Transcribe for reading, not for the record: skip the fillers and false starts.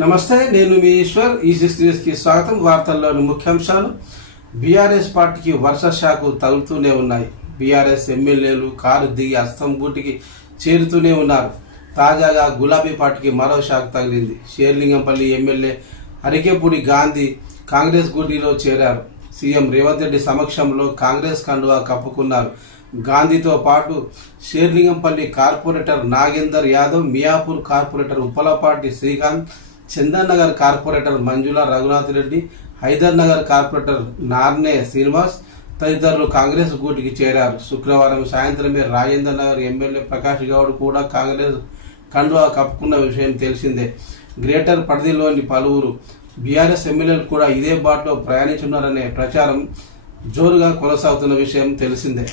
నమస్తే, నేను మీ ఈశ్వర్. కి స్వాగతం. వార్తల్లోని ముఖ్యాంశాలు. బీఆర్ఎస్ పార్టీకి వర్ష షాకు తగులుతూనే ఉన్నాయి. బీఆర్ఎస్ ఎమ్మెల్యేలు కారు దిగి అస్తం గూటికి చేరుతూనే ఉన్నారు. తాజాగా గులాబీ పార్టీకి మరో షాక్ తగిలింది. షేర్లింగంపల్లి ఎమ్మెల్యే అరికెపూడి గాంధీ కాంగ్రెస్ గూటిలో చేరారు. సీఎం రేవంత్ రెడ్డి సమక్షంలో కాంగ్రెస్ కండువా కప్పుకున్నారు. గాంధీతో పాటు Serilingampally corporator Nagender Yadav, Miyapur corporator Uppalapati Srikanth, Chandanagar corporator Manjula Raghunath Reddy, Hyder Nagar corporator Narne Srinivas తదితరులు కాంగ్రెస్ గూటికి చేరారు. శుక్రవారం సాయంత్రమే రాజేంద్ర నగర్ ఎమ్మెల్యే ప్రకాష్ గౌడ్ కూడా కాంగ్రెస్ కండువా కప్పుకున్న విషయం తెలిసిందే. గ్రేటర్ పరిధిలోని పలువురు బీఆర్ఎస్ ఎమ్మెల్యేలు కూడా ఇదే బాటలో ప్రయాణించున్నారనే ప్రచారం జోరుగా కొనసాగుతున్న విషయం తెలిసిందే.